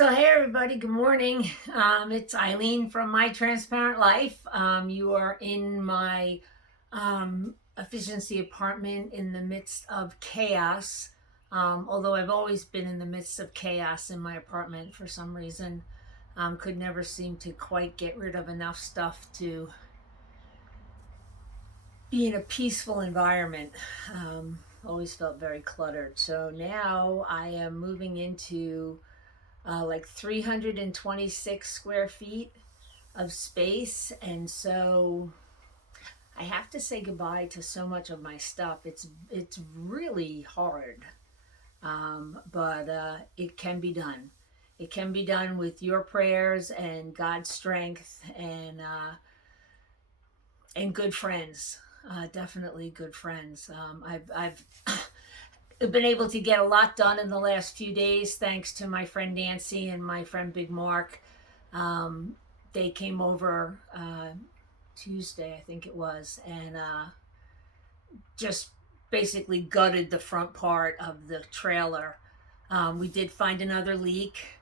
So, hey everybody, good morning. It's Eileen from My Transparent Life. You are in my efficiency apartment in the midst of chaos. Although I've always been in the midst of chaos in my apartment for some reason. Could never seem to quite get rid of enough stuff to be in a peaceful environment. Always felt very cluttered. So now I am moving into like 326 square feet of space, and so I have to say goodbye to so much of my stuff. It's really hard, but it can be done. It can be done with your prayers and God's strength and good friends. Definitely good friends. I've been able to get a lot done in the last few days thanks to my friend Nancy and my friend Big Mark. They came over Tuesday, I think it was, and just basically gutted the front part of the trailer. We did find another leak.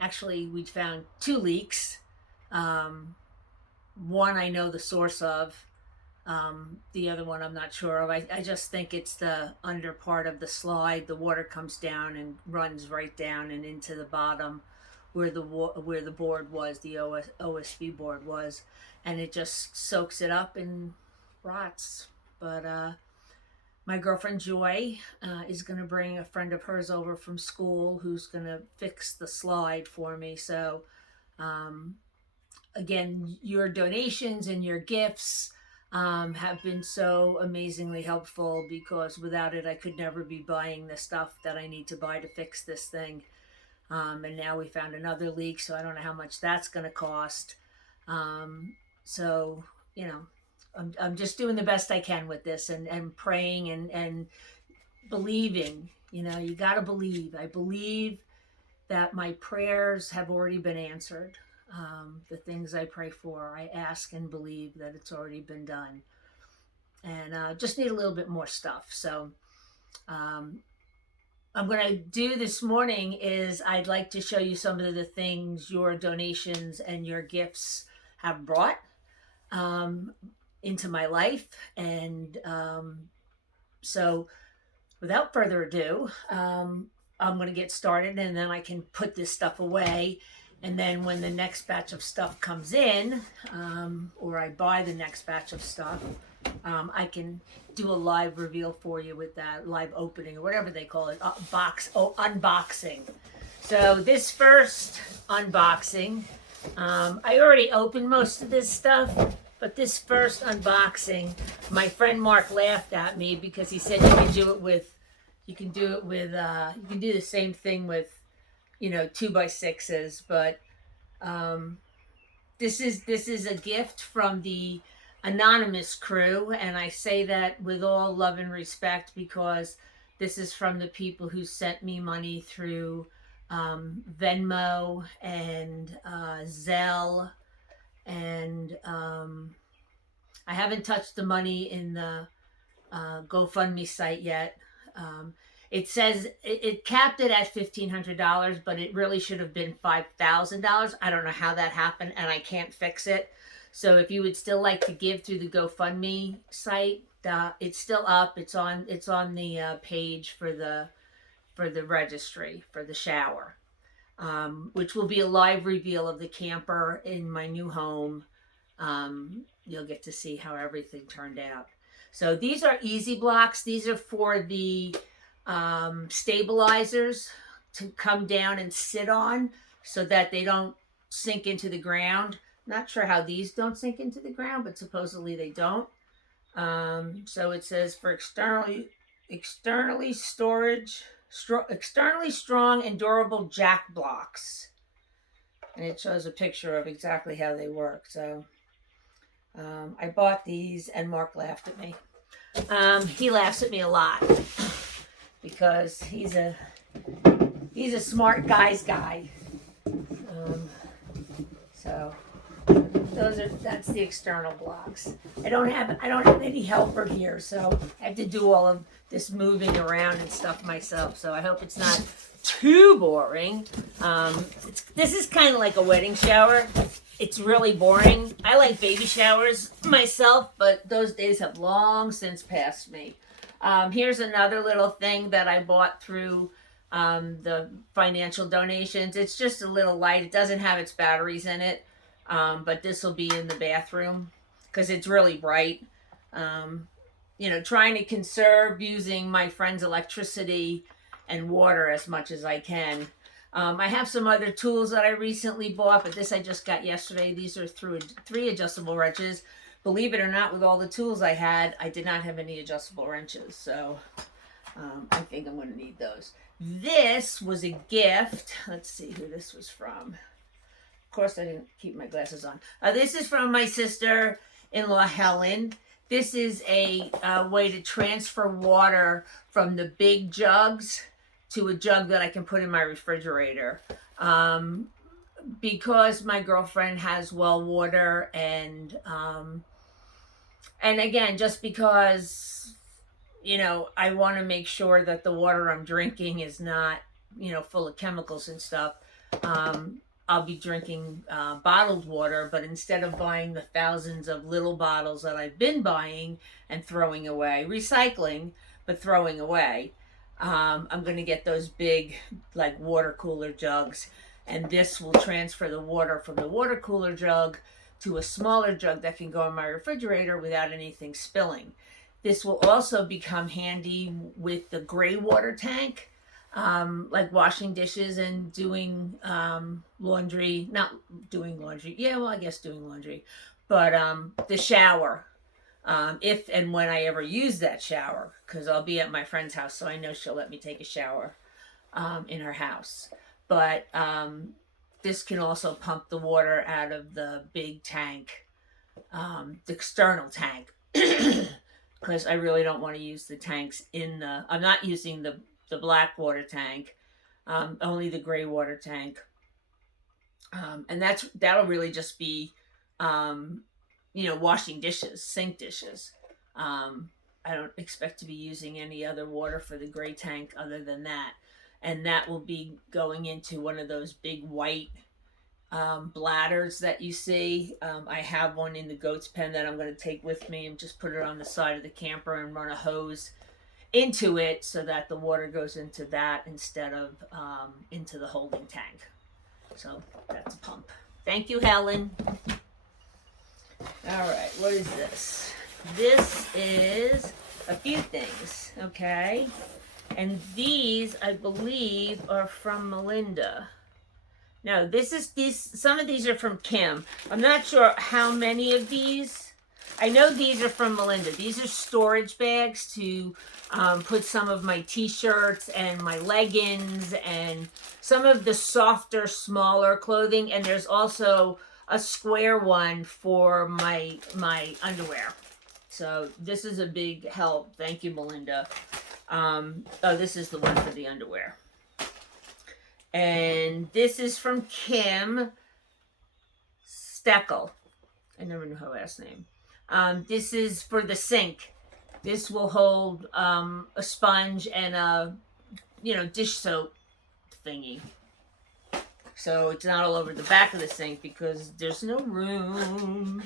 Actually, we found two leaks. One I know the source of. The other one I'm not sure of. I just think it's the under part of the slide. The water comes down and runs right down and into the bottom where the board was, the OSB board was, and it just soaks it up and rots. But my girlfriend Joy is going to bring a friend of hers over from school who's going to fix the slide for me. So again, your donations and your gifts have been so amazingly helpful, because without it I could never be buying the stuff that I need to buy to fix this thing. And now we found another leak, so I don't know how much that's going to cost. So, you know, I'm just doing the best I can with this, and praying and believing. You know, you got to believe. I believe that my prayers have already been answered. The things I pray for, I ask and believe that it's already been done, and just need a little bit more stuff. So I'm going to do this morning is I'd like to show you some of the things your donations and your gifts have brought into my life. And so without further ado, I'm going to get started, and then I can put this stuff away. And then when the next batch of stuff comes in, or I buy the next batch of stuff, I can do a live reveal for you with that live opening, or whatever they call it, unboxing. So this first unboxing, I already opened most of this stuff, but this first unboxing, my friend Mark laughed at me because he said you can do the same thing with 2x6s, but this is a gift from the anonymous crew, and I say that with all love and respect because this is from the people who sent me money through Venmo and Zelle, and I haven't touched the money in the GoFundMe site yet. It says it capped it at $1,500, but it really should have been $5,000. I don't know how that happened, and I can't fix it. So if you would still like to give through the GoFundMe site, it's still up. It's on the page for the registry for the shower, which will be a live reveal of the camper in my new home. You'll get to see how everything turned out. So these are easy blocks. These are for the stabilizers to come down and sit on so that they don't sink into the ground. Not sure how these don't sink into the ground, but supposedly they don't. So it says for externally strong and durable jack blocks, and it shows a picture of exactly how they work. So I bought these, and Mark laughed at me. He laughs at me a lot because he's a smart guy's guy. So those that's the external blocks. I don't have any helper here, so I have to do all of this moving around and stuff myself. So I hope it's not too boring. This is kind of like a wedding shower. It's really boring. I like baby showers myself, but those days have long since passed me. Here's another little thing that I bought through the financial donations. It's just a little light. It doesn't have its batteries in it, but this will be in the bathroom because it's really bright. Trying to conserve using my friend's electricity and water as much as I can. I have some other tools that I recently bought, but this I just got yesterday. These are 3 adjustable wrenches. Believe it or not, with all the tools I had, I did not have any adjustable wrenches. So I think I'm going to need those. This was a gift. Let's see who this was from. Of course, I didn't keep my glasses on. This is from my sister-in-law, Helen. This is a way to transfer water from the big jugs to a jug that I can put in my refrigerator. Because my girlfriend has well water and again, just because, I want to make sure that the water I'm drinking is not, full of chemicals and stuff. I'll be drinking bottled water, but instead of buying the thousands of little bottles that I've been buying and throwing away, recycling, but throwing away, I'm going to get those big, like, water cooler jugs, and this will transfer the water from the water cooler jug to a smaller jug that can go in my refrigerator without anything spilling. This will also become handy with the gray water tank, like washing dishes and doing laundry. Not doing laundry. Yeah, well, I guess doing laundry. But the shower. If and when I ever use that shower, because I'll be at my friend's house, so I know she'll let me take a shower in her house. But this can also pump the water out of the big tank, the external tank, because I really don't want to use the tanks I'm not using the black water tank, only the gray water tank. And that'll really just be washing dishes, sink dishes. I don't expect to be using any other water for the gray tank other than that. And that will be going into one of those big white bladders that you see. I have one in the goat's pen that I'm going to take with me and just put it on the side of the camper and run a hose into it so that the water goes into that instead of into the holding tank. So that's a pump. Thank you, Helen. All right, what is this? This is a few things, okay? And these, I believe, are from Melinda. No, some of these are from Kim. I'm not sure how many of these. I know these are from Melinda. These are storage bags to put some of my t-shirts and my leggings and some of the softer, smaller clothing. And there's also a square one for my underwear. So this is a big help. Thank you, Melinda. This is the one for the underwear. And this is from Kim Steckel. I never knew her last name. This is for the sink. This will hold a sponge and a, dish soap thingy. So it's not all over the back of the sink because there's no room.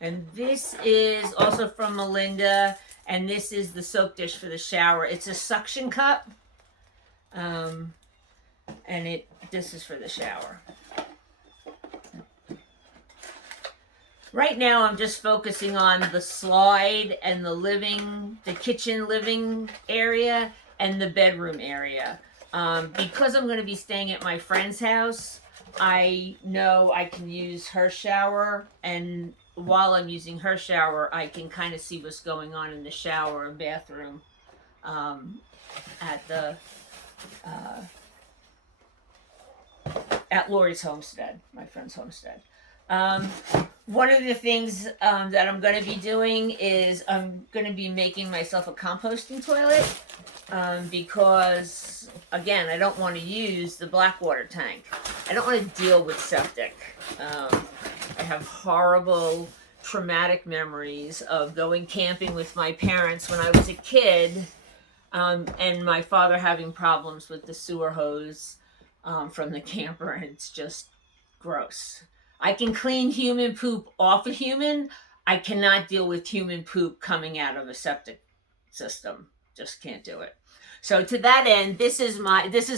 And this is also from Melinda. And this is the soap dish for the shower. It's a suction cup. And this is for the shower. Right now I'm just focusing on the slide and the kitchen living area and the bedroom area. Because I'm going to be staying at my friend's house, I know I can use her shower, and while I'm using her shower, I can kind of see what's going on in the shower and bathroom at Lori's homestead, my friend's homestead. One of the things that I'm going to be doing is I'm going to be making myself a composting toilet because, again, I don't want to use the black water tank. I don't want to deal with septic. I have horrible, traumatic memories of going camping with my parents when I was a kid, and my father having problems with the sewer hose from the camper, and it's just gross. I can clean human poop off a human. I cannot deal with human poop coming out of a septic system. Just can't do it. So to that end, this is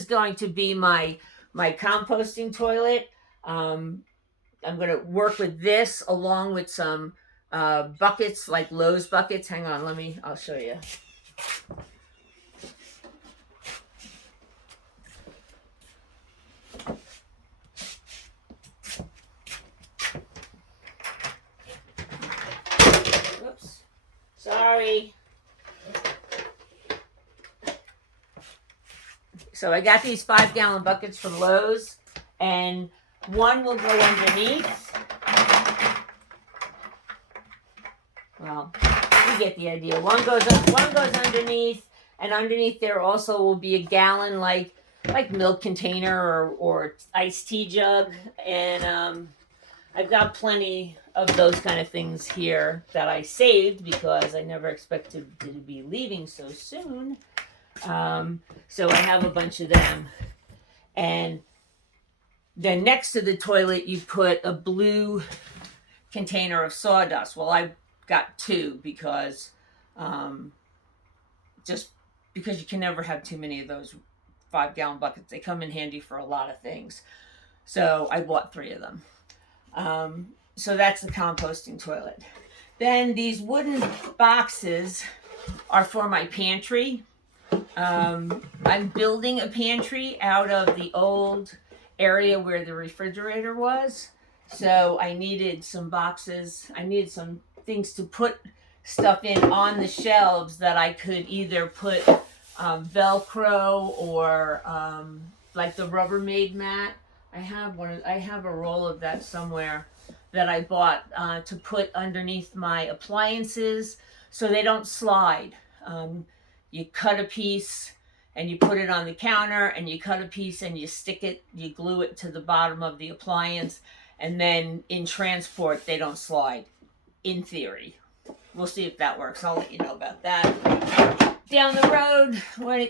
going to be my composting toilet. I'm going to work with this along with some buckets, like Lowe's buckets. Hang on, I'll show you. Whoops. Sorry. So I got these 5-gallon buckets from Lowe's, and one will go underneath. Well, you get the idea. One goes underneath, and underneath there also will be a gallon like milk container or iced tea jug, and I've got plenty of those kind of things here that I saved because I never expected to be leaving so soon. So I have a bunch of them. And then next to the toilet, you put a blue container of sawdust. Well, I got 2 because just because you can never have too many of those 5-gallon buckets. They come in handy for a lot of things. So I bought 3 of them. So that's the composting toilet. Then these wooden boxes are for my pantry. I'm building a pantry out of the old area where the refrigerator was. So I needed some boxes. I needed some things to put stuff in on the shelves that I could either put Velcro or like the Rubbermaid mat. I have a roll of that somewhere that I bought to put underneath my appliances so they don't slide. You cut a piece and you put it on the counter, and you cut a piece and you stick it, you glue it to the bottom of the appliance, and then in transport they don't slide, in theory. We'll see if that works. I'll let you know about that down the road when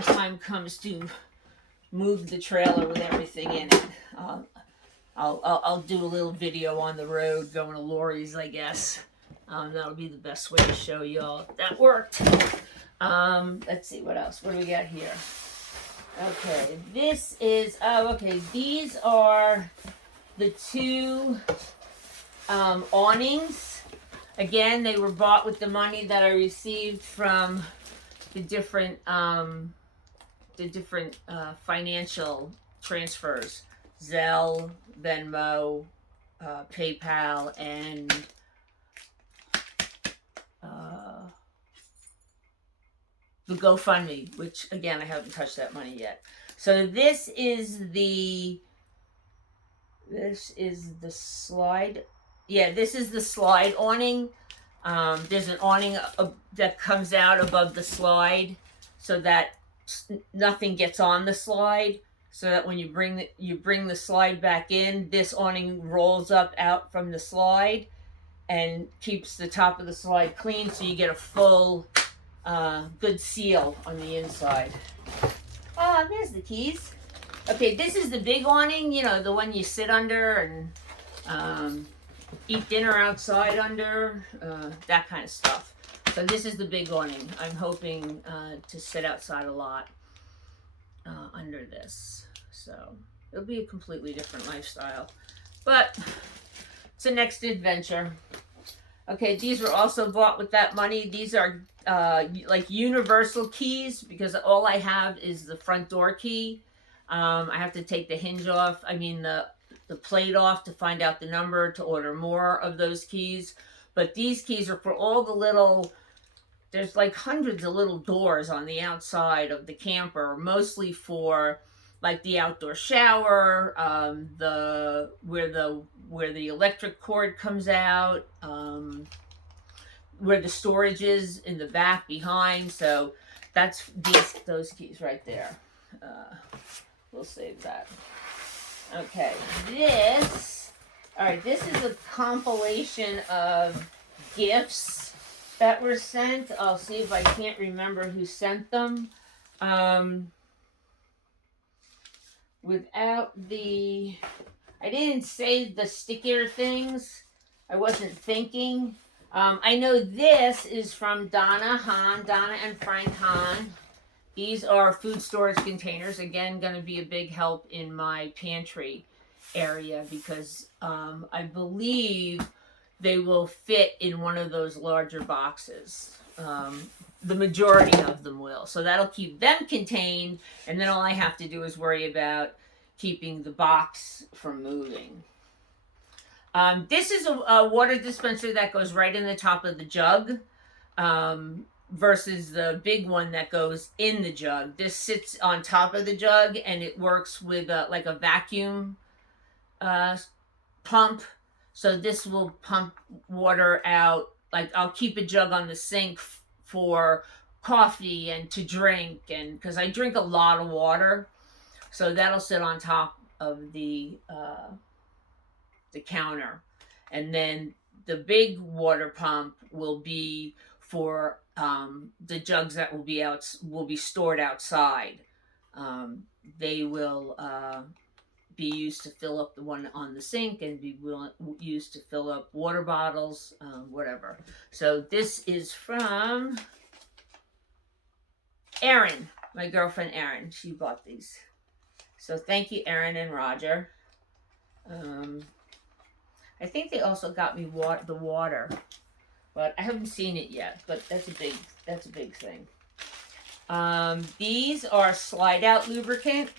time comes to move the trailer with everything in it. I'll do a little video on the road going to Lori's, I guess. That'll be the best way to show you all if that worked. Let's see, what else? What do we got here? Okay, these are the 2 awnings. Again, they were bought with the money that I received from the different financial transfers. Zelle, Venmo, PayPal, and the GoFundMe, which again I haven't touched that money yet. So this is the slide. Yeah, this is the slide awning. There's an awning that comes out above the slide so that nothing gets on the slide. So that when you bring the slide back in, this awning rolls up out from the slide and keeps the top of the slide clean, so you get a full good seal on the inside. Oh, there's the keys. Okay, this is the big awning, the one you sit under and eat dinner outside under, that kind of stuff. So this is the big awning. I'm hoping to sit outside a lot under this. So it'll be a completely different lifestyle. But it's a next adventure. Okay, these were also bought with that money. These are like universal keys because all I have is the front door key. I have to take the hinge off, the plate off to find out the number to order more of those keys. But these keys are for all the little, there's like hundreds of little doors on the outside of the camper, mostly for like the outdoor shower, where the electric cord comes out, where the storage is in the back behind. So that's those keys right there. We'll save that. Okay, this All right, this is a compilation of gifts that were sent. I'll see if I can't remember who sent them. Um, without the, I didn't save the sticker things. I wasn't thinking. I know this is from Donna and Frank Hahn. These are food storage containers. Again, going to be a big help in my pantry area because I believe they will fit in one of those larger boxes. The majority of them will. So that'll keep them contained, and then all I have to do is worry about keeping the box from moving. This is a water dispenser that goes right in the top of the jug. Versus the big one that goes in the jug. This sits on top of the jug and it works with like a vacuum pump. So this will pump water out. Like I'll keep a jug on the sink for coffee and to drink, and because I drink a lot of water, so that'll sit on top of the counter, and then the big water pump will be for the jugs that will be stored outside. They will be used to fill up the one on the sink and be used to fill up water bottles, whatever. So this is from Erin, my girlfriend Erin. She bought these. So thank you, Erin and Roger. I think they also got me the water, but I haven't seen it yet. But that's a big thing. These are slide out lubricant.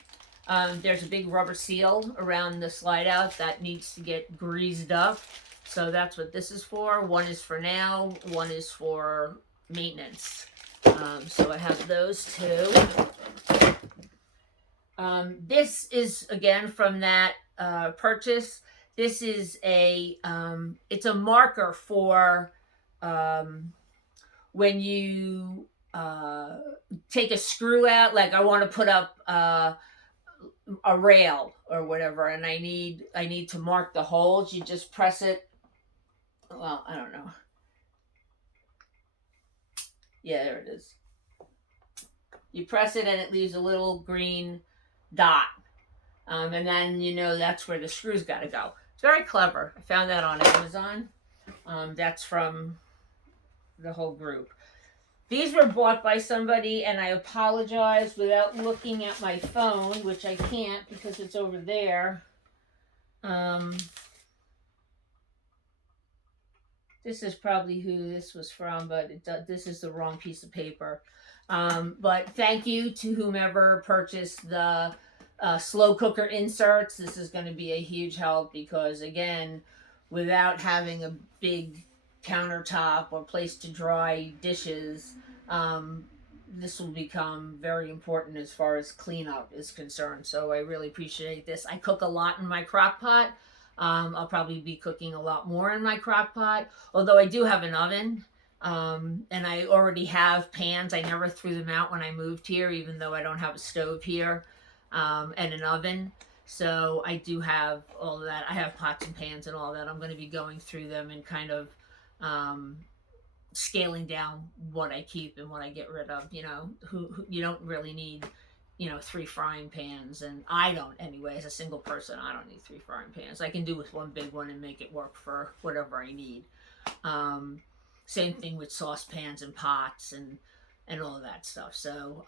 There's a big rubber seal around the slide out that needs to get greased up. So that's what this is for. One is for now, one is for maintenance. So I have those two. This is again from that purchase. This is it's a marker for when you take a screw out. Like I want to put up a rail or whatever, and I need to mark the holes. You just press it. Well, I don't know. Yeah, there it is. You press it and it leaves a little green dot. And then you know that's where the screws got to go. It's very clever. I found that on Amazon. That's from the whole group. These were bought by somebody, and I apologize without looking at my phone, which I can't because it's over there. This is probably who this was from, but this is the wrong piece of paper. But thank you to whomever purchased the slow cooker inserts. This is going to be a huge help because, again, without having a big countertop or place to dry dishes, this will become very important as far as cleanup is concerned. So I really appreciate this. I cook a lot in my crock pot. I'll probably be cooking a lot more in my crock pot, although I do have an oven. And I already have pans. I never threw them out when I moved here, even though I don't have a stove here, and an oven. So I do have all of that. I have pots and pans and all that. I'm going to be going through them and kind of scaling down what I keep and what I get rid of. You know, who you don't really need, 3 frying pans, and I don't anyway. As a single person, I don't need 3 frying pans. I can do with one big one and make it work for whatever I need. Same thing with saucepans and pots and all of that stuff. So,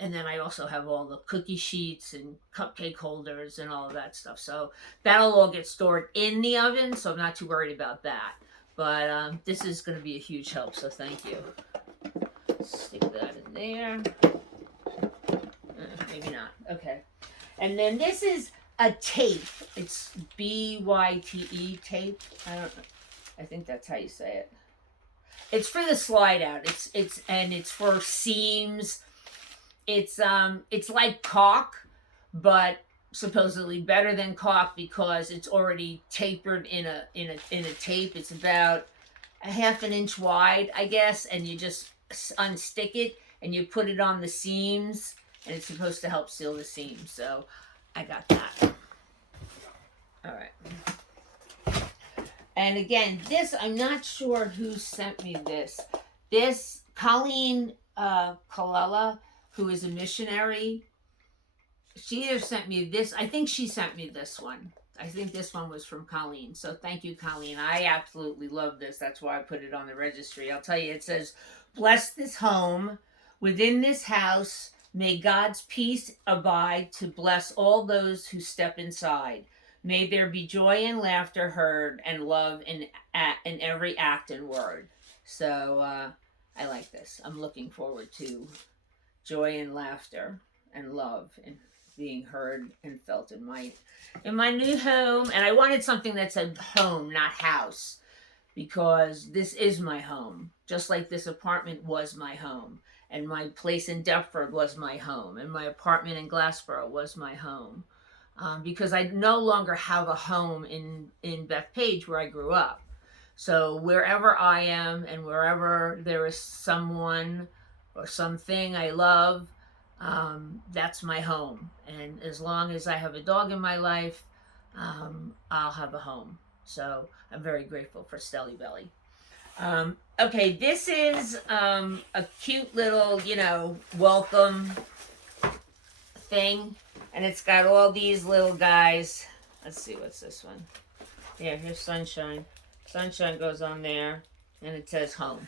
and then I also have all the cookie sheets and cupcake holders and all of that stuff. So that'll all get stored in the oven, so I'm not too worried about that. But this is going to be a huge help, so thank you. Stick that in there. Maybe not. Okay. And then this is a tape. It's BYTE tape. I don't know. I think that's how you say it. It's for the slide out. It's for seams. It's like caulk, but supposedly better than caulk because it's already tapered in a tape. It's about a half an inch wide, I guess, and you just unstick it and you put it on the seams, and it's supposed to help seal the seams. So I got that. All right. And again, this, I'm not sure who sent me this. This, Colleen Colella, who is a missionary, she either sent me this. I think she sent me this one. I think this one was from Colleen. So thank you, Colleen. I absolutely love this. That's why I put it on the registry. I'll tell you, it says, "Bless this home. Within this house, may God's peace abide to bless all those who step inside. May there be joy and laughter heard, and love in every act and word." So I like this. I'm looking forward to joy and laughter and love and being heard and felt in my new home. And I wanted something that said home, not house, because this is my home, just like this apartment was my home, and my place in Deptford was my home, and my apartment in Glassboro was my home. Because I no longer have a home in Bethpage where I grew up. So wherever I am and wherever there is someone or something I love, that's my home. And as long as I have a dog in my life, I'll have a home. So I'm very grateful for Stelly Belly. Okay, this is a cute little, welcome thing. And it's got all these little guys. Let's see, what's this one? Yeah, here's Sunshine. Sunshine goes on there, and it says home.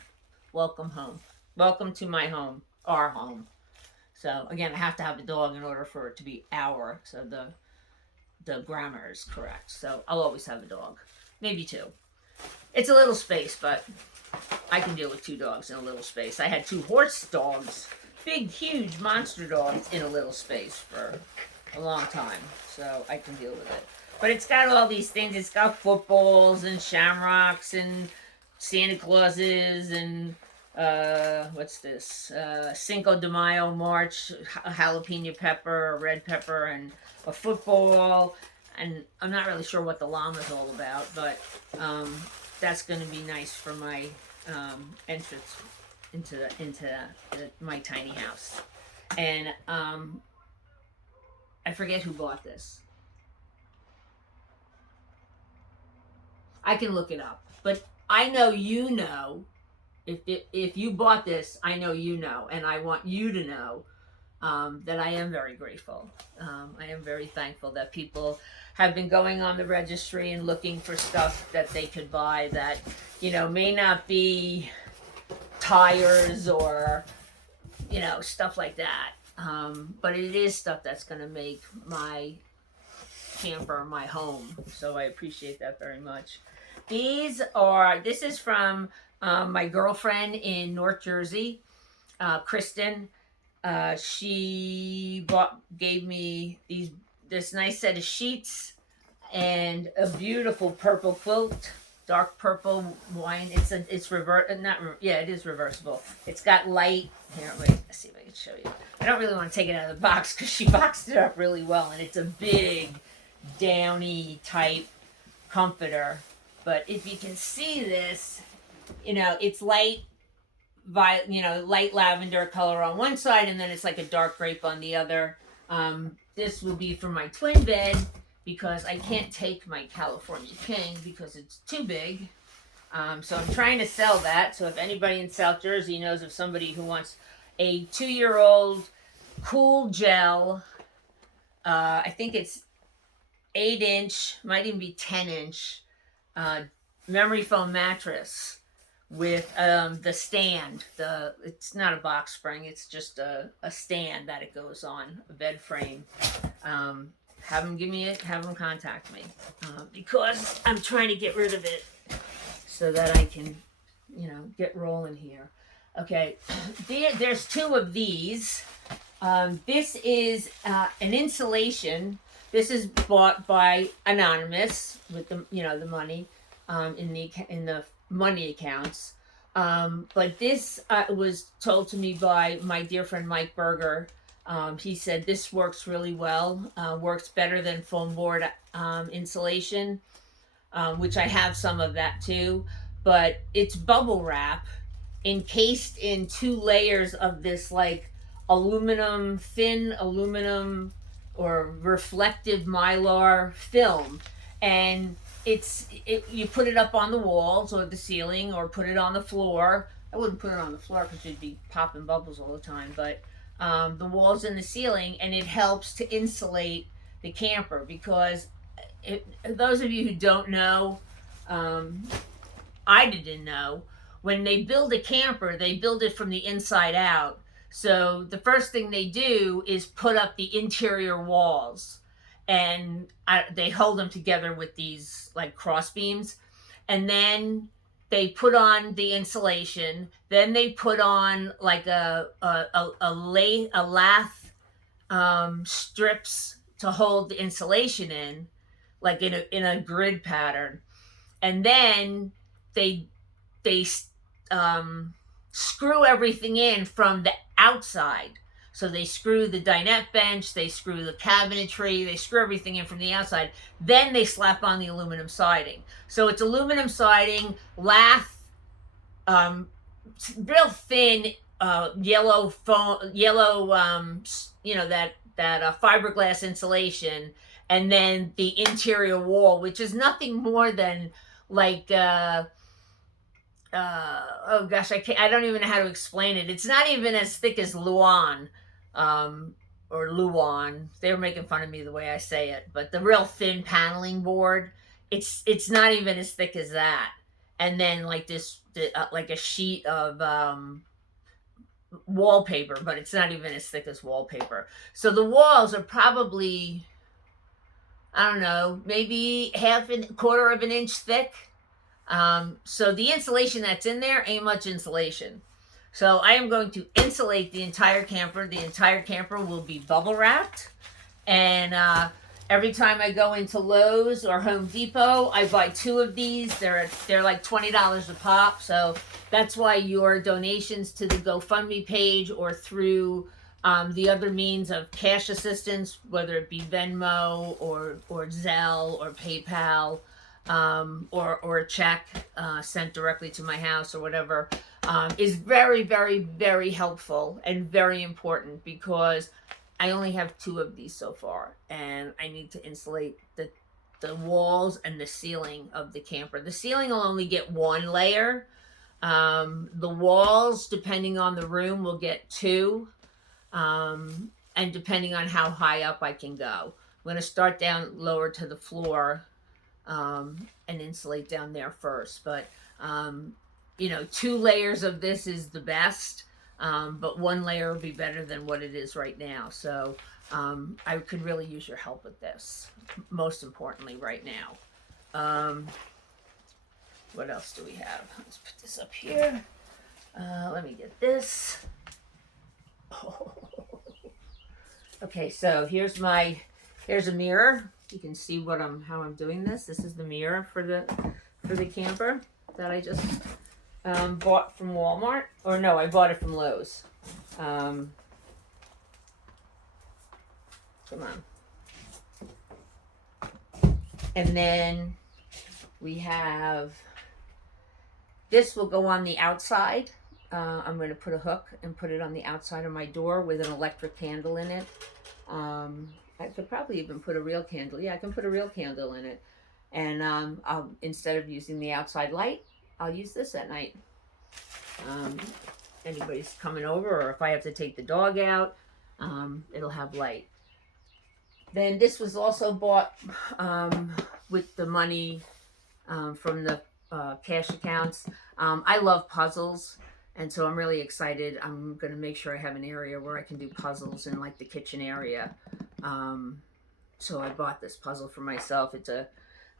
Welcome home. Welcome to my home, our home. So again, I have to have a dog in order for it to be our. So the grammar is correct. So I'll always have a dog, maybe two. It's a little space, but I can deal with two dogs in a little space. I had two horse dogs, big, huge monster dogs in a little space for a long time, so I can deal with it. But it's got all these things. It's got footballs and shamrocks and Santa Clauses and what's this? Cinco de Mayo, March, a jalapeno pepper, a red pepper, and a football. And I'm not really sure what the llama's all about, but that's going to be nice for my entrance into my tiny house. And I forget who bought this. I can look it up, but I know you know. If you bought this, I know you know, and I want you to know that I am very grateful. I am very thankful that people have been going on the registry and looking for stuff that they could buy that, may not be tires or, stuff like that. But it is stuff that's going to make my camper my home. So I appreciate that very much. This is from my girlfriend in North Jersey, Kristen. She gave me this nice set of sheets and a beautiful purple quilt, dark purple wine. It is reversible. It's got light. Here, wait, let's see if I can show you. I don't really want to take it out of the box because she boxed it up really well, and it's a big, downy type comforter. But if you can see this, it's light lavender color on one side, and then it's like a dark grape on the other. This will be for my twin bed because I can't take my California King because it's too big. So I'm trying to sell that. So if anybody in South Jersey knows of somebody who wants a 2-year-old cool gel, I think it's 8-inch, might even be 10-inch, memory foam mattress with the stand. It's not a box spring, it's just a stand that it goes on, a bed frame. Have them contact me because I'm trying to get rid of it so that I can get rolling here. Okay, there's 2 of these. This is an insulation. This is bought by Anonymous with the money in the money accounts. But this was told to me by my dear friend Mike Berger. He said this works really well, works better than foam board insulation, which I have some of that too. But it's bubble wrap encased in 2 layers of this like thin aluminum or reflective mylar film. And you put it up on the walls or the ceiling or put it on the floor. I wouldn't put it on the floor because you'd be popping bubbles all the time, but the walls and the ceiling, and it helps to insulate the camper because those of you who don't know, um, I didn't know, when they build a camper, they build it from the inside out. So the first thing they do is put up the interior walls, and they hold them together with these like cross beams, and then they put on the insulation. Then they put on like a lath strips to hold the insulation in, like in a grid pattern, and then they they screw everything in from the outside. So they screw the dinette bench, they screw the cabinetry, they screw everything in from the outside. Then they slap on the aluminum siding. So it's aluminum siding, lath, real thin yellow foam, yellow, that fiberglass insulation, and then the interior wall, which is nothing more than like oh gosh, I don't even know how to explain it. It's not even as thick as Luan, or Luan. They were making fun of me the way I say it, but the real thin paneling board, it's not even as thick as that. And then like like a sheet of wallpaper, but it's not even as thick as wallpaper. So the walls are probably, I don't know, maybe quarter of an inch thick. So the insulation that's in there ain't much insulation. So I am going to insulate the entire camper. The entire camper will be bubble wrapped. And every time I go into Lowe's or Home Depot, I buy 2 of these. They're like $20 a pop. So that's why your donations to the GoFundMe page or through the other means of cash assistance, whether it be Venmo or Zelle or PayPal, or a check sent directly to my house or whatever, is very, very, very helpful and very important because I only have 2 of these so far, and I need to insulate the walls and the ceiling of the camper. The ceiling will only get 1 layer. The walls, depending on the room, will get 2, and depending on how high up I can go. I'm going to start down lower to the floor, and insulate down there first. But 2 layers of this is the best, but 1 layer would be better than what it is right now. So I could really use your help with this, most importantly right now. What else do we have? Let's put this up here. Let me get this. Oh. Okay, so here's a mirror. You can see how I'm doing this. This is the mirror for the camper that I just bought from Walmart. Or no, I bought it from Lowe's. Come on. And then we have, this will go on the outside. I'm going to put a hook and put it on the outside of my door with an electric candle in it. I could probably even put a real candle. Yeah, I can put a real candle in it. And I'll, instead of using the outside light, I'll use this at night. Anybody's coming over, or if I have to take the dog out, it'll have light. Then this was also bought with the money from the cash accounts. I love puzzles, and so I'm really excited. I'm going to make sure I have an area where I can do puzzles in like the kitchen area. So I bought this puzzle for myself. It's a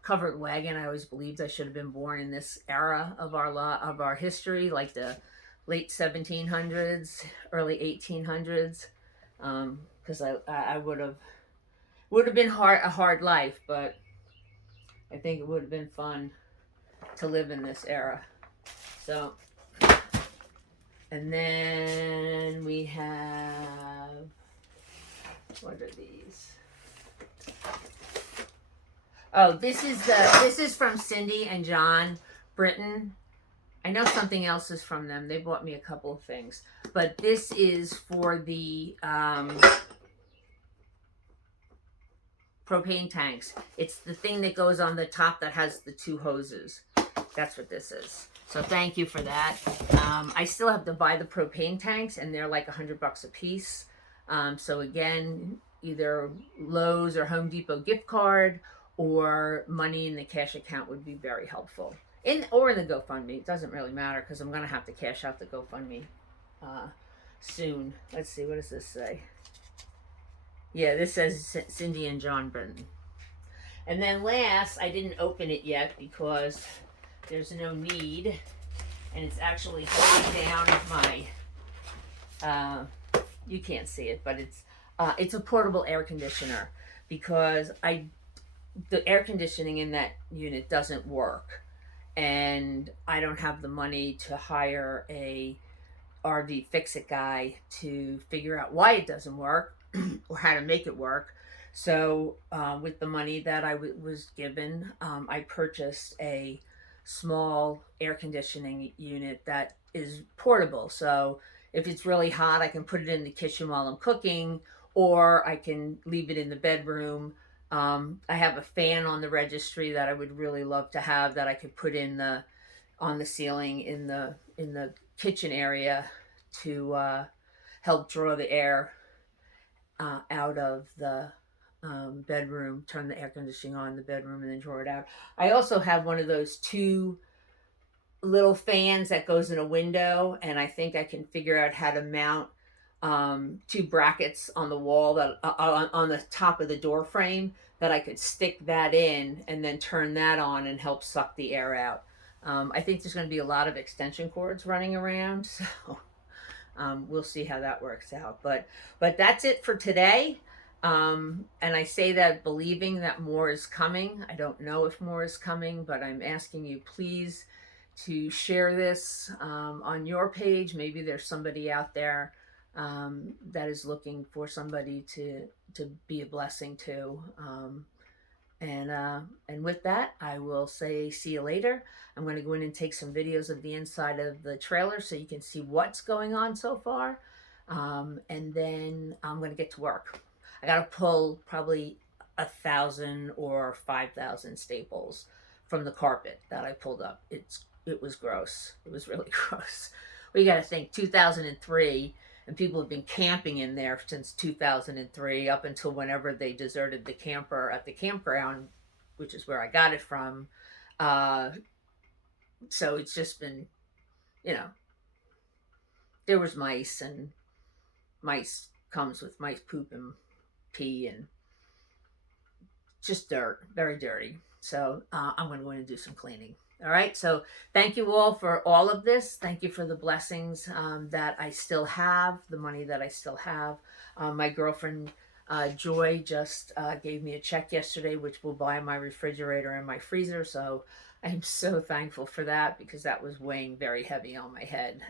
covered wagon. I always believed I should have been born in this era of our history, like the late 1700s, early 1800s, because I would have been a hard life, but I think it would have been fun to live in this era. So, and then we have, what are these? Oh, this is from Cindy and John Britton. I know something else is from them. They bought me a couple of things, but this is for the propane tanks. It's the thing that goes on the top that has the two hoses. That's what this is. So thank you for that. I still have to buy the propane tanks, and they're like $100 a piece. So again, either Lowe's or Home Depot gift card or money in the cash account would be very helpful. Or in the GoFundMe. It doesn't really matter because I'm going to have to cash out the GoFundMe soon. Let's see, what does this say? Yeah, this says Cindy and John Britton. And then last, I didn't open it yet because there's no need, and it's actually holding down my, you can't see it, but it's a portable air conditioner because the air conditioning in that unit doesn't work, and I don't have the money to hire a RV fix-it guy to figure out why it doesn't work or how to make it work. So with the money that I was given, I purchased a small air conditioning unit that is portable. So if it's really hot, I can put it in the kitchen while I'm cooking, or I can leave it in the bedroom. I have a fan on the registry that I would really love to have that I could put on the ceiling in the kitchen area to help draw the air out of the bedroom, turn the air conditioning on in the bedroom, and then draw it out. I also have one of those two little fans that goes in a window, and I think I can figure out how to mount two brackets on the wall that on the top of the door frame that I could stick that in and then turn that on and help suck the air out. I think there's going to be a lot of extension cords running around, so we'll see how that works out. But that's it for today. And I say that believing that more is coming. I don't know if more is coming, but I'm asking you please to share this on your page. Maybe there's somebody out there that is looking for somebody to be a blessing to. And with that, I will say see you later. I'm going to go in and take some videos of the inside of the trailer so you can see what's going on so far. And then I'm going to get to work. I got to pull probably 1,000 or 5,000 staples from the carpet that I pulled up. It was gross. It was really gross. Well, you got to think 2003, and people have been camping in there since 2003 up until whenever they deserted the camper at the campground, which is where I got it from. So it's just been, there was mice, and mice comes with mice poop and pee and just dirt, very dirty. So I'm going to go in and do some cleaning. All right. So thank you all for all of this. Thank you for the blessings that I still have, the money that I still have. My girlfriend, Joy, just gave me a check yesterday, which will buy my refrigerator and my freezer. So I'm so thankful for that because that was weighing very heavy on my head,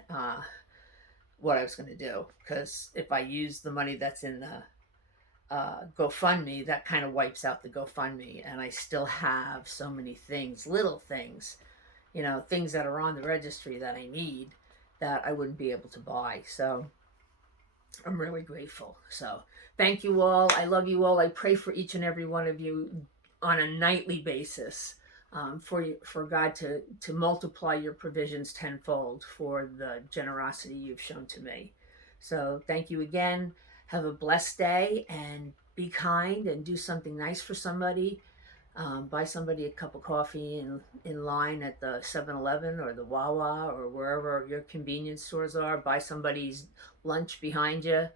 what I was going to do. Because if I use the money that's in the GoFundMe, that kind of wipes out the GoFundMe, and I still have so many things, little things, things that are on the registry that I need that I wouldn't be able to buy. So I'm really grateful. So thank you all. I love you all. I pray for each and every one of you on a nightly basis for God to multiply your provisions tenfold for the generosity you've shown to me. So thank you again. Have a blessed day and be kind and do something nice for somebody. Buy somebody a cup of coffee in line at the 7-Eleven or the Wawa or wherever your convenience stores are. Buy somebody's lunch behind you,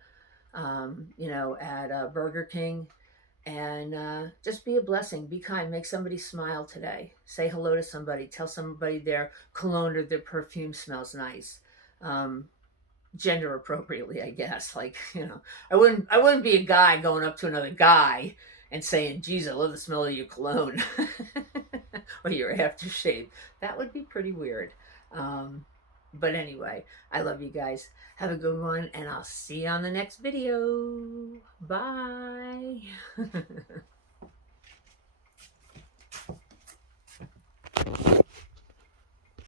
at Burger King. And just be a blessing. Be kind. Make somebody smile today. Say hello to somebody. Tell somebody their cologne or their perfume smells nice. Gender appropriately, I guess. Like, I wouldn't be a guy going up to another guy and saying, "Geez, I love the smell of your cologne," or your aftershave. That would be pretty weird. But anyway, I love you guys. Have a good one, and I'll see you on the next video. Bye.